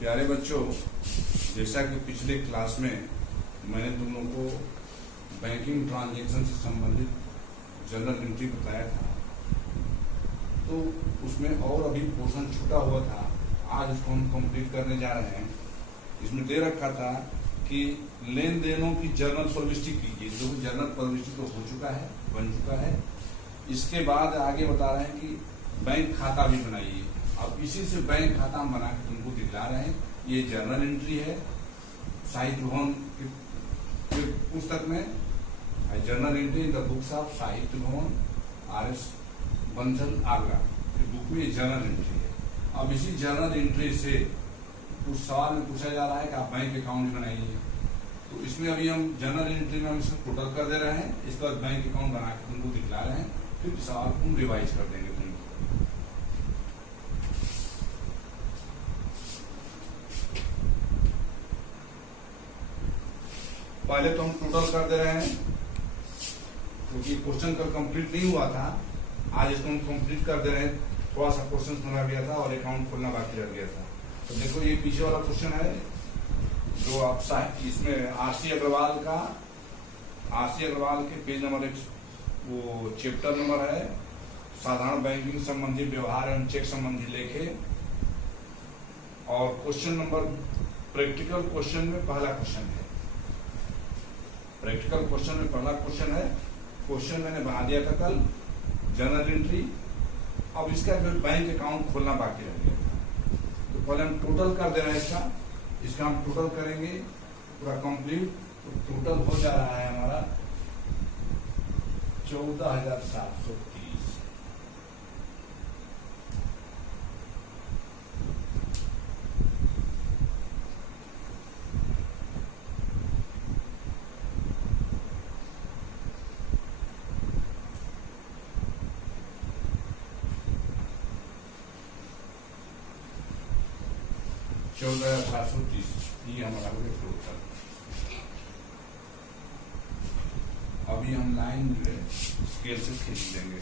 प्यारे बच्चों, जैसा कि पिछले क्लास में मैंने तुम लोगों को बैंकिंग ट्रांजैक्शन से संबंधित जनरल एंट्री बताया था, तो उसमें और अभी पोर्शन छूटा हुआ था। आज उसको हम कंप्लीट करने जा रहे हैं। इसमें दे रखा था कि लेन देनों की जर्नल प्रविष्टि कीजिए। जो जर्नल प्रविष्टि तो हो चुका है, बन चुका है। इसके बाद आगे बता रहे हैं कि बैंक खाता भी बनाइए। अब इसी से बैंक खाता हम बना के तुमको दिखला रहे हैं। ये जर्नल एंट्री है साहित्य भवन की पुस्तक में, journal entry in the books of साहित्य भवन RS बंसल आगरा की बुक में जर्नल एंट्री है। अब इसी जर्नल एंट्री से कुछ सवाल में पूछा जा रहा है कि आप बैंक अकाउंट बनाइए। तो इसमें अभी हम जनरल एंट्री में हम इसको टोटल कर दे रहे हैं। इसके बाद बैंक अकाउंट बना के तुमको दिखला रहे हैं, फिर सवाल को हम रिवाइज कर देंगे तुमको। पहले तो हम टोटल कर दे रहे हैं क्योंकि क्वेश्चन कल कंप्लीट नहीं हुआ था। आज इसको हम कंप्लीट कर दे रहे हैं। थोड़ा सा क्वेश्चन बना गया था और अकाउंट खोलना बाकी रह गया था। तो देखो ये पीछे वाला क्वेश्चन है जो आप इसमें RC अग्रवाल के पेज नंबर वो चैप्टर नंबर है साधारण बैंकिंग संबंधी व्यवहार एवं चेक संबंधी लेखे। और क्वेश्चन नंबर प्रैक्टिकल क्वेश्चन में पहला क्वेश्चन है। प्रैक्टिकल क्वेश्चन में पहला क्वेश्चन है। क्वेश्चन मैंने बना दिया था कल, जनरल एंट्री। अब इसका जो बैंक अकाउंट खोलना बाकी रह गया था, तो पहले हम टोटल कर दे रहे हैं। इसका हम टोटल करेंगे पूरा कंप्लीट। तो टोटल हो जा रहा है हमारा 14,730। ये हमारा टोटल। अभी हम लाइन जो है स्केल से खींच लेंगे।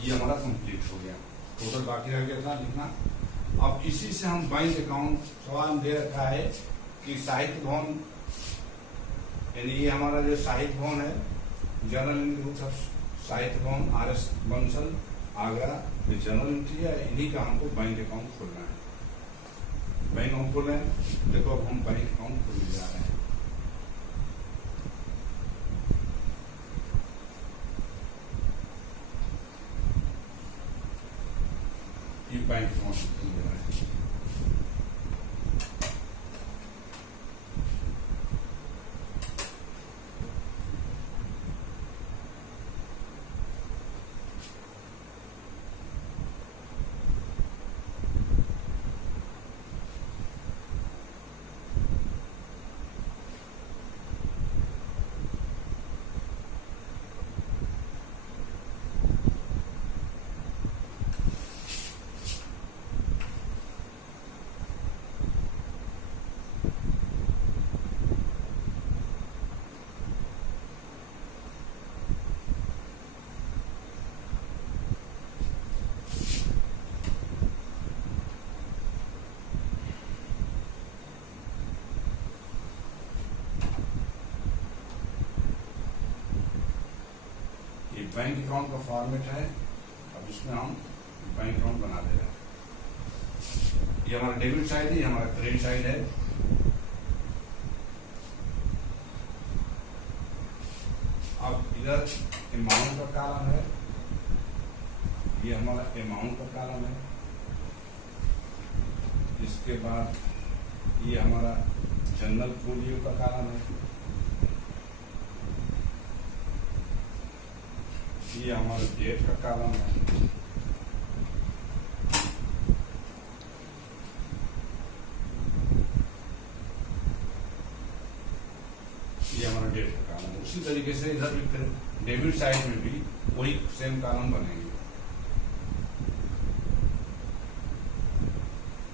ये हमारा कंप्लीट हो गया। टोटल बाकी रह गया था लिखना। अब इसी से हम बैंक अकाउंट सवाल दे रखा है कि साहित्य भवन, यानी ये हमारा जो साहित्य भवन है, जनरल एंट्री सब साहित्य भवन RS Bansal Agra, general entry है। इन्हीं का हमको बैंक अकाउंट खोलना है। बैंक अकाउंट खोल रहे हैं। देखो अब हम बैंक अकाउंट खोलने जा रहे हैं। बैंक अकाउंट खोल रहे हैं। बैंक अकाउंट का फॉर्मेट है। अब इसमें हम बैंक अकाउंट बना दे रहे हैं। ये हमारा डेबिट साइड है, ये हमारा क्रेडिट साइड है। अब इधर अमाउंट का कॉलम है, ये हमारा अमाउंट का कॉलम है। इसके बाद ये हमारा जनरल फोलियो का कॉलम है। ये हमारा डेट का कॉलम है। उसी तरीके से इधर भी डेबिट साइड में भी वही सेम कॉलम बनेंगे।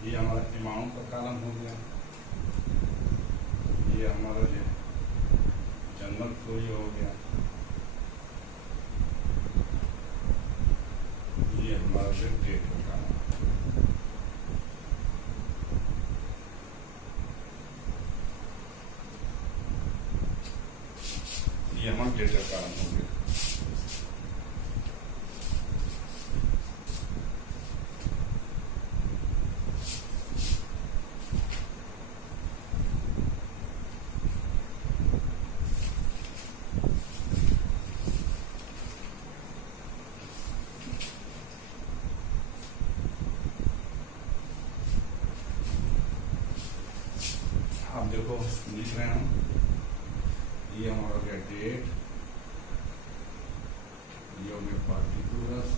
ये हमारा अमाउंट का कॉलम हो गया, ये हमारा जो जनरल फ्लो हो गया, ये हमारा जो डेट का कॉलम, ये हमारा डेट का कॉलम हो गया। अब देखो लिख रहे हैं हम, ये हमारा हो गया डेट, ये हो गया पार्टिकुलर्स,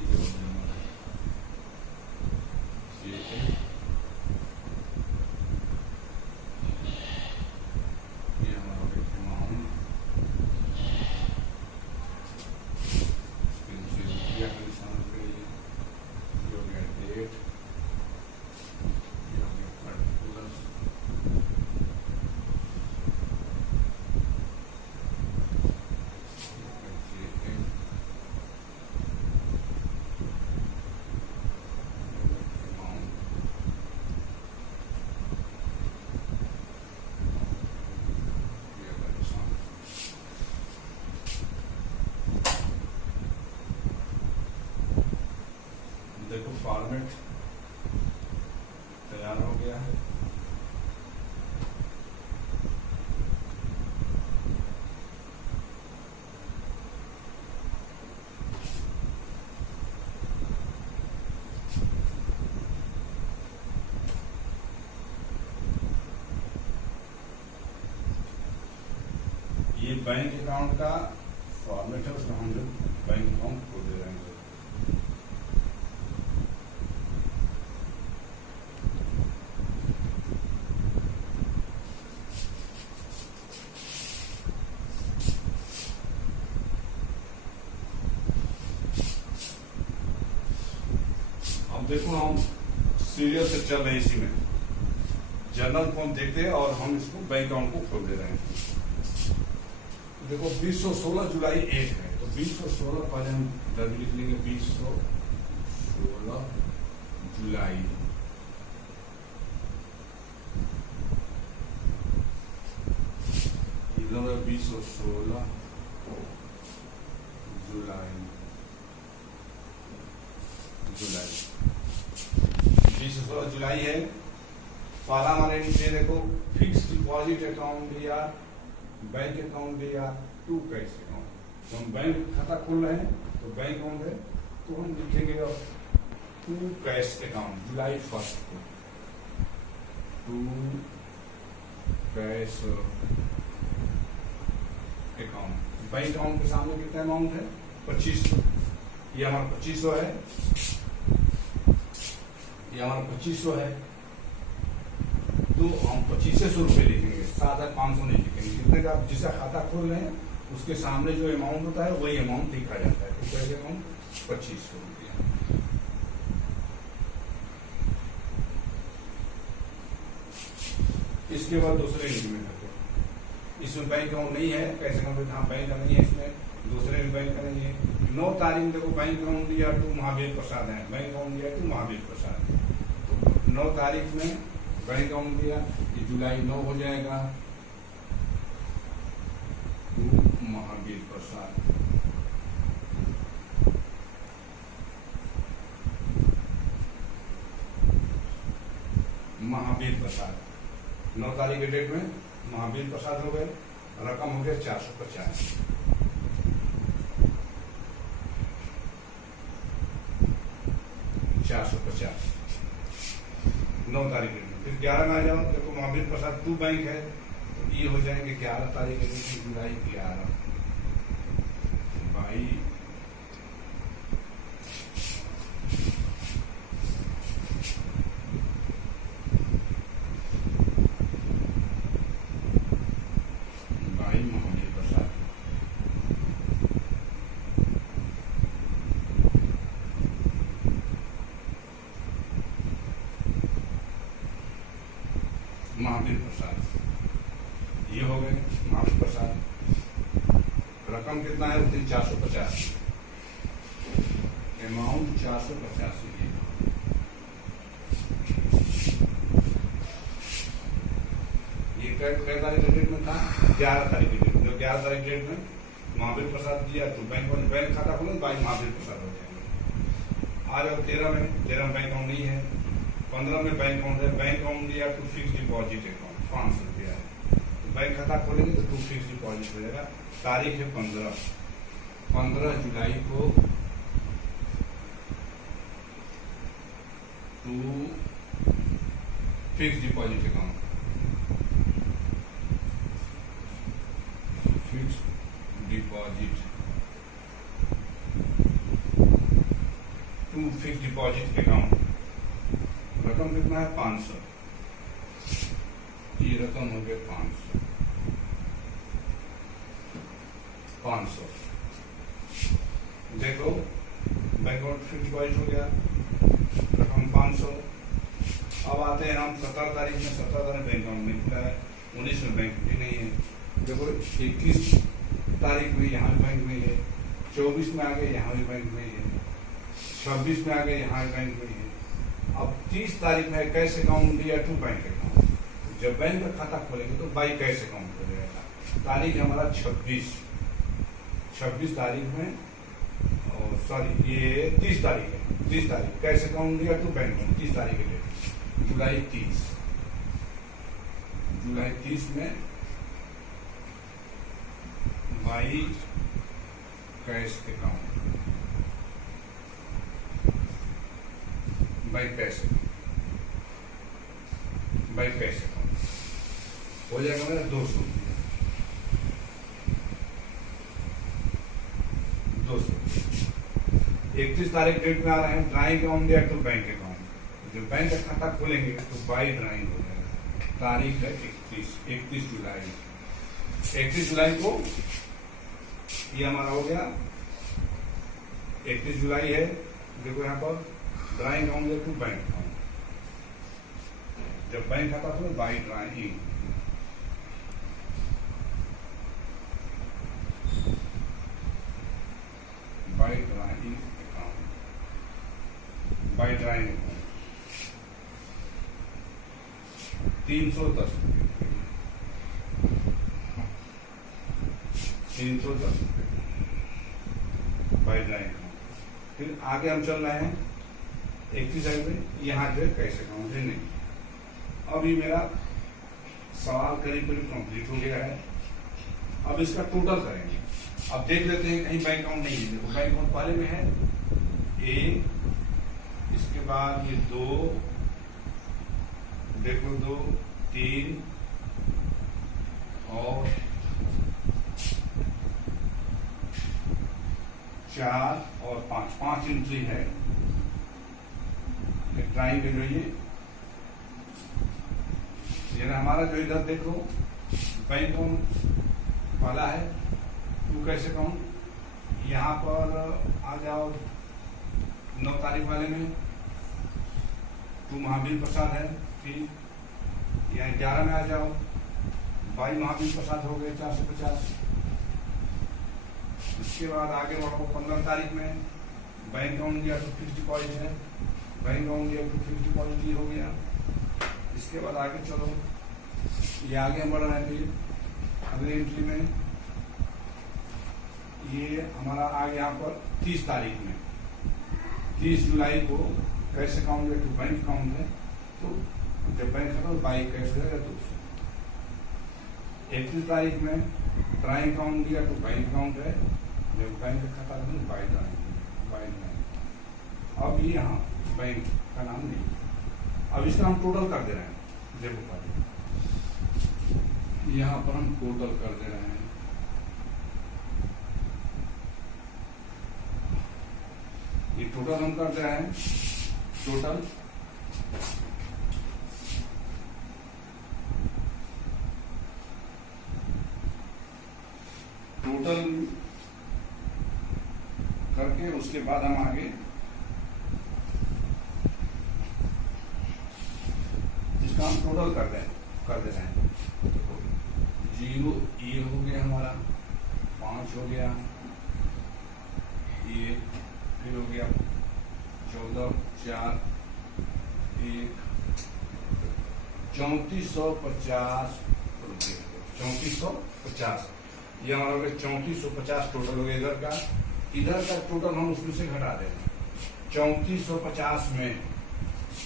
ये हो गया हमारा ये हमारा हो गया अमाउंट, इसके नीचे रुपया का निशान करिए, ये हो गया डेट, ये हो गया पार्टिकुलर्स, देखो फॉर्मेट तैयार हो गया है। ये बैंक अकाउंट का फॉर्मेट है, उसमें हम लोग बैंक अकाउंट खोल दे रहे हैं। अब देखो हम सीरियल से चल रहे हैं, इसी में जनरल फॉर्म देखते हैं और हम इसको बैंक अकाउंट को खोल दे रहे हैं। देखो 2016 जुलाई 1 है, तो 2016 पहले हम दर्ज लिख लेंगे, 2016 जुलाई, इधर 2016 जुलाई, 2016 जुलाई है। पहला हमारे नीचे देखो फिक्स डिपॉजिट अकाउंट दिया, बैंक अकाउंट दिया, टू कैश अकाउंट। तो हम बैंक खाता खोल रहे हैं तो बैंक अकाउंट है, तो हम लिखेंगे टू कैश अकाउंट, जुलाई 1 को to cash account. Bank account के सामने कितना अमाउंट है, 2500, ये हमारा 2500 है, ये हमारा 2500 है, तो हम 2500 रुपये लिखेंगे, 7500 नहीं लिखेंगे। कितने का आप जिसका खाता खोल रहे हैं उसके सामने जो अमाउंट होता है वही अमाउंट लिखा जाता है, तो कैसे अमाउंट 2500 रुपये। इसके बाद दूसरे एग्रीमेंट है, इसमें बैंक अकाउंट नहीं है, कैसे अकाउंट, हाँ बैंक का नहीं है, इसमें दूसरे में बैंक का नहीं है। 9 तारीख देखो बैंक अकाउंट दिया टू महावीर प्रसाद है, बैंक अकाउंट दिया टू महावीर प्रसाद, तो 9 तारीख में बैंक अकाउंट दिया, ये जुलाई 9 हो जाएगा, टू महावीर प्रसाद। महावीर प्रसाद 9 तारीख के डेट में महावीर प्रसाद हो गए, रकम हो गया 450, 450 9 तारीख के। फिर 11 में आ जाओ, देखो महावीर प्रसाद 2 बैंक है, तो ये हो जाएंगे 11 तारीख के दिन, जुलाई 11 भाई रकम कितना है, उतनी 450, अमाउंट 485। ये कै तारीख के डेट में था, 11 तारीख के डेट में। जो 11 तारीख डेट में महावीर प्रसाद दिया तो बैंक खाता खोलो, भाई महावीर प्रसाद हो जाएंगे। आज अब 13 में बैंक अकाउंट नहीं है, 15 में बैंक अकाउंट है, बैंक अकाउंट दिया तो फिक्स डिपॉजिट अकाउंट 500 रुपया है, तो बैंक खाता खोलेंगे तो टू फिक्स डिपॉजिट हो जाएगा। तारीख है 15 जुलाई को to fix deposit account, fix deposit to fix deposit account. रकम कितना है, 500। ये रकम हो गया 500। देखो बैंक अकाउंट फिक्स डिपॉजिट हो गया, रकम 500। अब आते हैं हम 17 तारीख में। 17 तारीख बैंक अकाउंट नहीं खुला है, 19 में बैंक भी नहीं है। देखो 21 तारीख में यहाँ बैंक नहीं है, 24 में आ गए यहाँ भी बैंक नहीं है, 26 में आ गए यहाँ भी बैंक नहीं है। अब 30 तारीख में कैश अकाउंट दिया टू बैंक अकाउंट। जब बैंक का खाता खोलेंगे तो बाई कैश अकाउंट खोलेगा। तारीख हमारा 26 तारीख में, सॉरी ये 30 तारीख है। 30 तारीख कैश अकाउंट दिया टू बैंक अकाउंट, 30 तारीख के डेट, जुलाई 30 में by cash account, by cash account हो जाएगा मेरा 200। 31 तारीख डेट में आ रहे हैं, ड्राइंग अकाउंट दिया टू बैंक अकाउंट। जब बैंक का खाता खोलेंगे तो बाई ड्राइंग हो जाएगा। तारीख है 31 जुलाई। 31 जुलाई को ये हमारा हो गया, 31 जुलाई है। देखो यहाँ पर ड्राइंग अकाउंट दिया टू बैंक अकाउंट। जब बैंक खाता तो by drawing, by drawing account, by drawing account 310 रुपये, 310 रुपये बाई ड्राइंग अकाउंट। फिर आगे हम चल रहे हैं 31 तारीख में, यहाँ जो कैश अकाउंट है नहीं। अब ये मेरा सवाल करीब कंप्लीट हो गया है। अब इसका टोटल करेंगे। अब देख लेते हैं कहीं बैंक अकाउंट नहीं है। देखो बैंक अकाउंट पहले में है 1, इसके बाद ये 2, देखो 2, 3 और 4 और 5 एंट्री है। ड्राइंग के जो ये हमारा जो इधर देखो बैंक अकाउंट वाला है टू कैश अकाउंट। यहाँ पर आ जाओ 9 तारीख वाले में टू महावीर प्रसाद है। ठीक, यहाँ 11 में आ जाओ, बाई महावीर प्रसाद हो गए 450। इसके बाद आगे बढ़ो 15 तारीख में बैंक अकाउंट दिया तो फिक्स डिपॉजिट है, बैंक अकाउंट दिया तो फिक्स डिपॉजिट हो गया। इसके बाद आगे चलो, ये आगे हम बढ़ रहे हैं। फिर अगले एंट्री में ये हमारा आगे यहाँ पर 30 तारीख में, 30 जुलाई को कैश अकाउंट है टू बैंक अकाउंट है, तो जब बैंक खाता तो बाई कैश हो जाएगा 200। 31 तारीख में ड्राइंग अकाउंट दिया टू बैंक अकाउंट है, जब बैंक का खाता था तो बाई ड्राइंग। अब ये यहाँ बैंक का नाम नहीं। अब इसका हम टोटल कर दे रहे हैं। देखो पहले यहाँ पर हम टोटल कर दे रहे हैं। ये टोटल हम कर दे रहे हैं। टोटल करके उसके बाद हम आगे इसका हम टोटल कर दे रहे हैं। 0 ये हो गया हमारा 5 5 हो गया, ये फिर हो गया 14, 4, 1, 3450 रुपये, 3450। ये हमारा हो गया 3450 टोटल हो गया इधर का। इधर का टोटल हम उसमें से घटा देंगे 3450 में,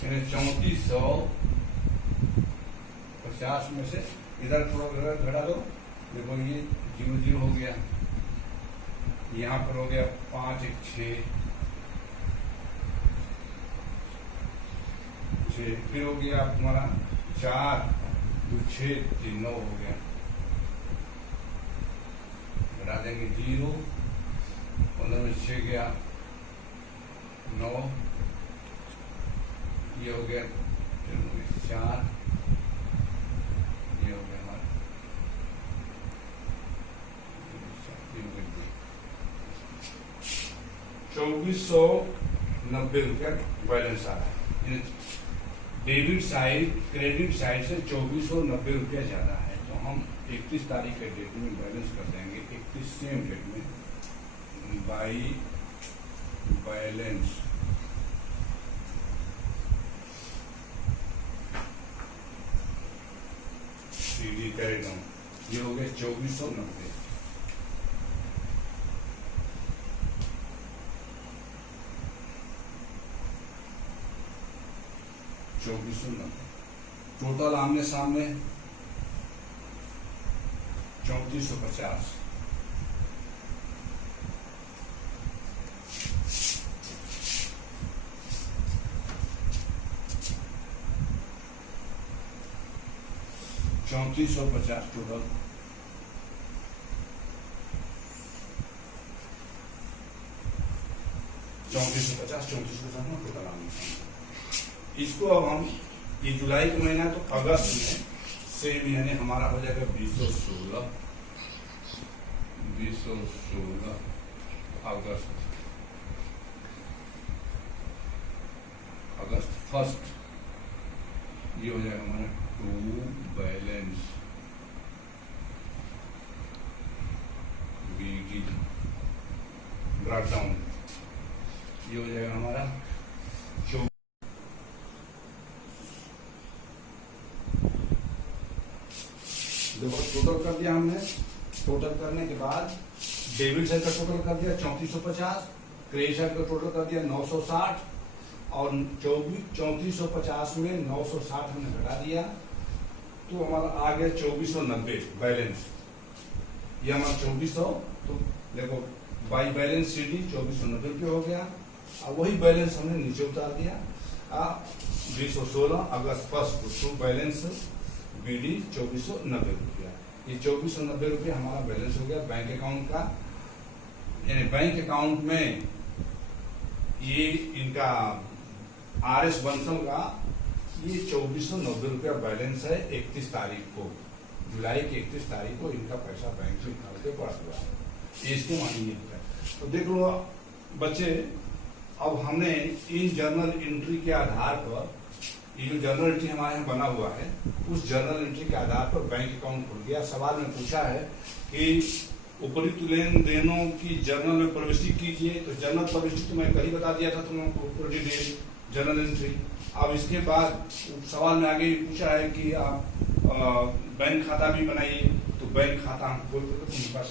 यानी 3450 में से इधर थोड़ा घटा दो। देखो ये 0 हो गया, यहाँ पर हो गया 5, 1, 6, फिर हो गया तुम्हारा 4, 2, 6, 3, 9 हो गया। घटा देंगे 0, 15 में 6 गया 9, ये हो गया 4, ये हो गया हमारा 2490 रुपया बैलेंस आ रहा है। डेबिट साइड क्रेडिट साइड से 2490 रुपया ज्यादा है, तो हम 31 तारीख के डेट में बैलेंस कर देंगे 31 सेम डेट में बाई बैलेंस सीडी करेगा। ये हो गया 2490। टोटल आमने सामने 3450। $3450 टोटल। टोटल आमने सामने। इसको अब हम ये जुलाई का महीना तो अगस्त में सेम, यानी हमारा हो जाएगा 2016 अगस्त फर्स्ट, ये हो जाएगा हमारा to balance BD brought down, ये हो जाएगा हमारा देखो टोटल कर दिया हमने। टोटल करने के बाद डेबिट साइड का टोटल कर दिया 3450, क्रेडिट साइड का टोटल कर दिया 960, और 3450 में 960 हमने घटा दिया, तो हमारा आ गया 2490 बैलेंस। ये हमारा 2400, तो देखो बाई बैलेंस सीडी 2490 रुपये हो गया। अब वही बैलेंस हमने नीचे उतार दिया 2016 अगस्त फर्स्ट टू बैलेंस बीडी 2490 रुपया। ये 2490 रुपये हमारा बैलेंस हो गया बैंक अकाउंट का। यानी बैंक अकाउंट में ये इनका RS बंसल का ये 2490 रुपया बैलेंस है 31 तारीख को, जुलाई की 31 तारीख को इनका पैसा बैंक से निकाल के पड़ा हुआ है। इसको मानिए। तो देख लो बच्चे, अब हमने इन जर्नल एंट्री के आधार पर, ये जो जर्नल एंट्री हमारे यहाँ बना हुआ है, उस जर्नल एंट्री के आधार पर बैंक अकाउंट खुल गया। सवाल में पूछा है कि उपरोक्त लेन देनों की जर्नल में प्रविष्टि कीजिए, तो जर्नल प्रविष्टि तो मैं कल ही बता दिया था तुम लोगों को, पूरी डिटेल जर्नल एंट्री। अब इसके बाद सवाल में आगे पूछा है कि आप बैंक खाता भी बनाइए, तो बैंक खाता हम खोल करके बस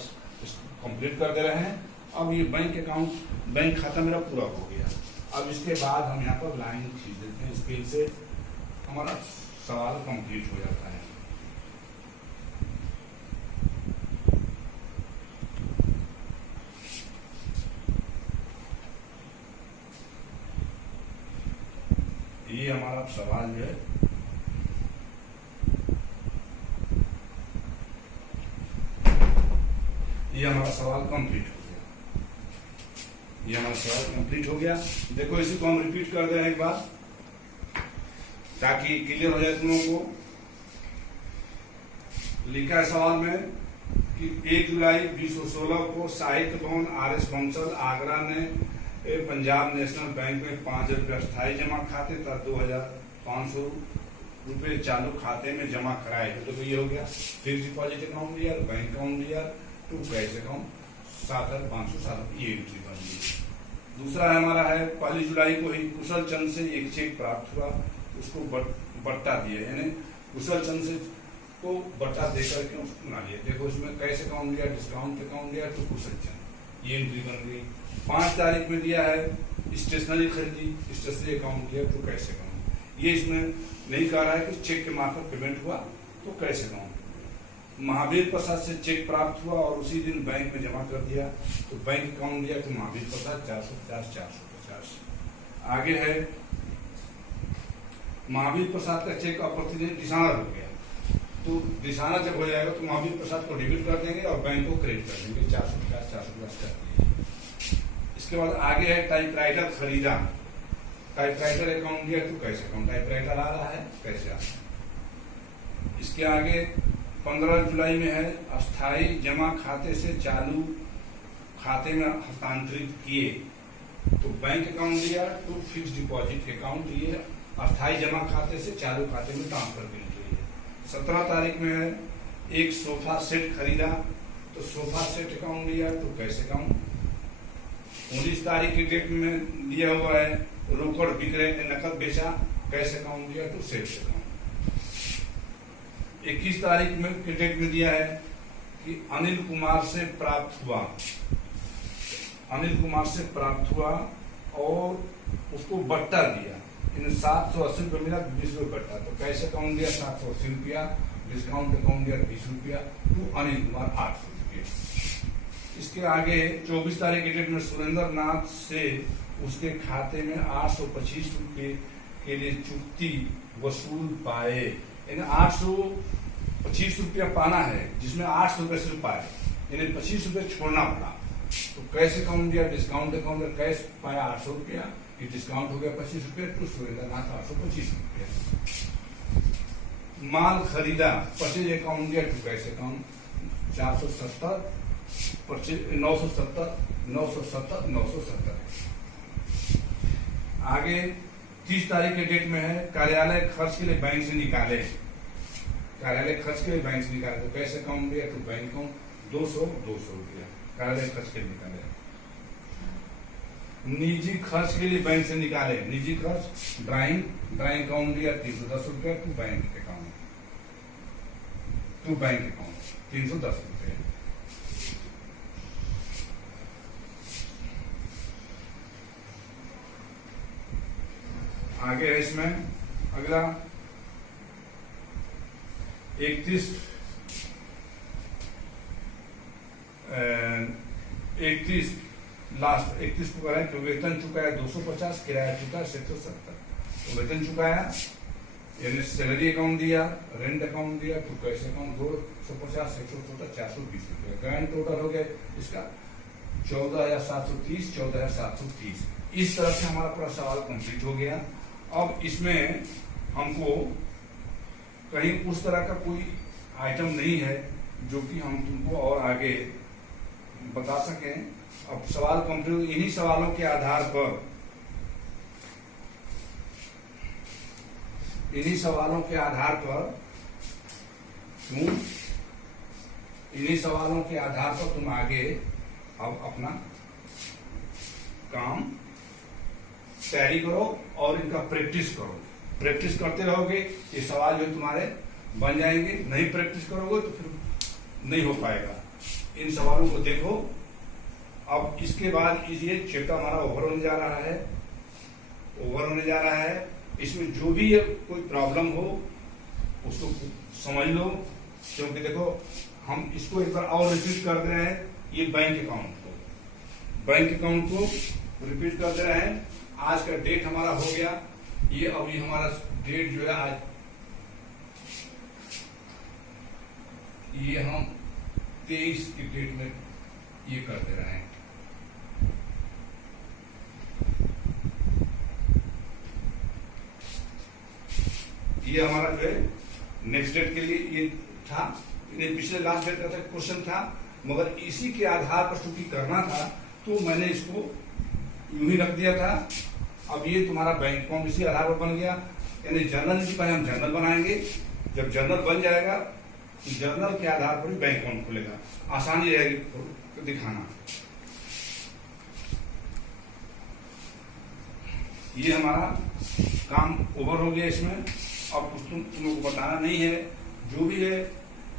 कंप्लीट कर दे रहे हैं। अब ये बैंक खाता मेरा पूरा हो गया। अब इसके बाद हम यहाँ पर लाइन खींच देते हैं स्केल से, हमारा सवाल कंप्लीट हो जाता है। ये हमारा सवाल जो है ये हमारा सवाल कंप्लीट हो गया। ये हमारा सवाल कंप्लीट हो गया। देखो इसी को हम रिपीट कर दे रहे हैं एक बार, ताकि क्लियर हो जाए तुम लोगों को। लिखा है सवाल में कि 1 जुलाई 2016 को साहित्य भवन RS बंसल आगरा ने पंजाब नेशनल बैंक में 5,000 रुपये अस्थायी जमा खाते तथा 2,500 रुपये चालू खाते में जमा कराए। तो ये हो गया फिक्स डिपॉजिट अकाउंट लिया, बैंक अकाउंट लिया, टू कैश अकाउंट 7,507 ये एंट्री बन गई। दूसरा है हमारा है 1 जुलाई को ही कुशल चंद से एक चेक प्राप्त हुआ, उसको बट्टा दिया, यानी कुशल चंद से को बट्टा देकर के उसको बना लिया। देखो इसमें कैश अकाउंट दिया, डिस्काउंट अकाउंट दिया, तो कुशल चंद ये एंट्री बन गई। 5 तारीख में दिया है स्टेशनरी खरीदी, स्टेशनरी अकाउंट दिया तो कैश अकाउंट। ये इसमें नहीं कह रहा है कि चेक के मार्फत पेमेंट हुआ तो कैश अकाउंट। महावीर प्रसाद से चेक प्राप्त हुआ और उसी दिन बैंक में जमा कर दिया तो बैंक अकाउंट दिया तो महावीर प्रसाद 450। आगे है महावीर प्रसाद का चेक अप्रतिदिन डिसानर हो गया, तो डिसानर जब हो जाएगा तो महावीर प्रसाद को डेबिट कर देंगे और बैंक को क्रेडिट कर देंगे 450 कर दिए। इसके बाद आगे है टाइपराइटर खरीदा, टाइपराइटर अकाउंट दिया तो कैसे अकाउंट, टाइपराइटर आ रहा है कैसे आ रहा है। इसके आगे 15 जुलाई में है अस्थायी जमा खाते से चालू खाते में हस्तांतरित किए, तो बैंक अकाउंट दिया तो फिक्स डिपॉजिट अकाउंट दिए, अस्थायी जमा खाते से चालू खाते में ट्रांसफर के लिए। 17 तारीख में है एक सोफा सेट खरीदा तो सोफा सेट अकाउंट दिया तो कैश अकाउंट। 19 तारीख की डेट में दिया हुआ है रोकड़ विक्रय नकद बेचा, कैश अकाउंट दिया तो सेल्स अकाउंट। 21 तारीख में की डेट में दिया है कि अनिल कुमार से प्राप्त हुआ, अनिल कुमार से प्राप्त हुआ और उसको बट्टा दिया, इन 780 रुपये मिला, 20 रुपये बट्टा, तो कैश अकाउंट दिया 780 रुपया, डिस्काउंट अकाउंट दिया 20 रुपया, तो अनिल कुमार 800 रुपये। इसके आगे 24 तारीख की डेट में सुरेंद्र नाथ से उसके खाते में 825 रुपये के लिए चुकती वसूल पाए, यानी 825 रुपया पाना है जिसमें 800 रुपये सिर्फ पाए, यानी 25 रुपये छोड़ना पड़ा, तो कैश अकाउंट दिया, डिस्काउंट अकाउंट दिया, कैश पाया 800 रुपया, ये डिस्काउंट हो गया 25 रुपये, तो सुरेंद्र नाथ 825 रुपये। माल खरीदा परचेज अकाउंट दिया टू कैश अकाउंट 470, परचेज 970। आगे 30 तारीख के डेट में है कार्यालय खर्च के लिए बैंक से निकाले, कार्यालय खर्च के लिए बैंक से निकाले, तो कैश अकाउंट दिया तो बैंक अकाउंट 200 रुपया कार्यालय खर्च के लिए निकाले। निजी खर्च के लिए बैंक से निकाले, निजी खर्च ड्राइंग अकाउंट दिया 310 रुपया टू बैंक अकाउंट, 310 रुपये। आगे है इसमें अगला 31 लास्ट 31 को कराए तो वेतन चुकाया 250, किराया चुका 670, तो वेतन चुकाया यानी सैलरी अकाउंट दिया, रेंट अकाउंट दिया, तो कैश अकाउंट 250, 670, 420 रुपये, ग्रैंड टोटल हो गया इसका 14,730, 14,730। इस तरह से हमारा पूरा सवाल कंप्लीट हो गया। अब इसमें हमको कहीं उस तरह का कोई आइटम नहीं है जो कि हम तुमको और आगे बता सकें। अब सवाल कंप्लीट, इन्हीं सवालों के आधार पर तुम इन्हीं सवालों के आधार पर तुम आगे अब अपना काम तैयारी करो और इनका प्रैक्टिस करो। प्रैक्टिस करते रहोगे ये सवाल जो तुम्हारे बन जाएंगे, नहीं प्रैक्टिस करोगे तो फिर नहीं हो पाएगा। इन सवालों को देखो। अब इसके बाद ये चैप्टर हमारा ओवर होने जा रहा है, इसमें जो भी कोई प्रॉब्लम हो उसको समझ लो, क्योंकि देखो हम इसको एक बार और रिपीट कर दे रहे हैं, ये बैंक अकाउंट को रिपीट कर दे रहे हैं। आज का डेट हमारा हो गया, ये अभी हमारा डेट जो है आज ये हम 23 की डेट में ये कर दे रहे हैं। ये हमारा जो है नेक्स्ट डेट के लिए ये था, पिछले लास्ट डेट का था क्वेश्चन था, मगर इसी के आधार पर चूंकि करना था तो मैंने इसको यूं ही रख दिया था। अब ये तुम्हारा बैंक अकाउंट इसी आधार पर बन गया, यानी जर्नल की पहले हम जर्नल बनाएंगे, जब जर्नल बन जाएगा जर्नल के आधार पर ही बैंक अकाउंट खुलेगा, आसानी रहेगी दिखाना। ये हमारा काम ओवर हो गया इसमें। अब कुछ तुम लोग को बताना नहीं है, जो भी है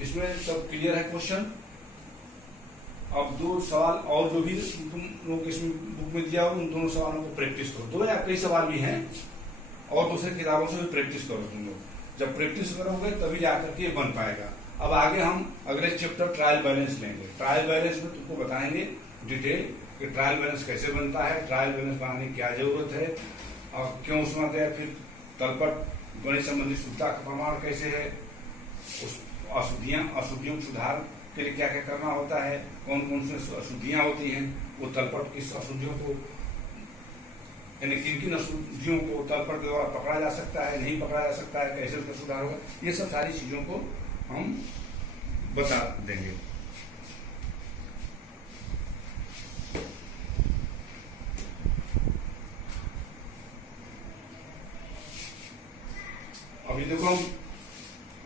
इसमें सब क्लियर है क्वेश्चन। अब 2 सवाल और जो भी तुम लोग इसमें बुक में दिया हो उन दोनों सवालों को प्रैक्टिस करो। 2 या कई सवाल भी हैं और दूसरे किताबों से भी प्रैक्टिस करो तुम लोग। जब प्रैक्टिस करोगे तभी जाकर के बन पाएगा। अब आगे हम अगले चैप्टर ट्रायल बैलेंस लेंगे। ट्रायल बैलेंस में तुमको बताएंगे डिटेल कि ट्रायल बैलेंस कैसे बनता है, ट्रायल बैलेंस बनाने की क्या जरूरत है और क्यों उसमें आता है, फिर तलपट गणित संबंधी शुद्धता का प्रमाण कैसे है, उस अशुद्धियों के सुधार के लिए क्या क्या करना होता है, कौन कौन सी अशुद्धियां होती हैं, वो तलपट किस अशुद्धियों को यानी किन किन अशुद्धियों को तलपट के द्वारा पकड़ा जा सकता है, नहीं पकड़ा जा सकता है, कैसे उसका सुधार होगा, ये सब सारी चीजों को हम बता देंगे। अभी देखो हम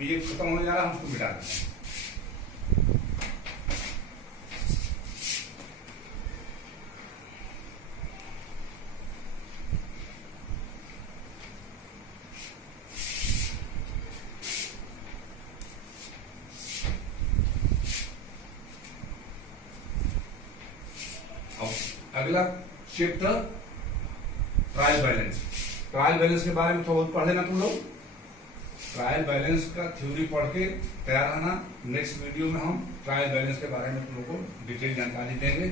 ये खत्म होने जा रहा है, हम उसको मिटा देते हैं। अगला chapter trial balance. Trial balance के बारे में थोड़ा पढ़ लेना तुम लोग। ट्रायल बैलेंस का थ्योरी पढ़ के तैयार रहना। नेक्स्ट वीडियो में हम ट्रायल बैलेंस के बारे में तुम लोग को डिटेल जानकारी देंगे।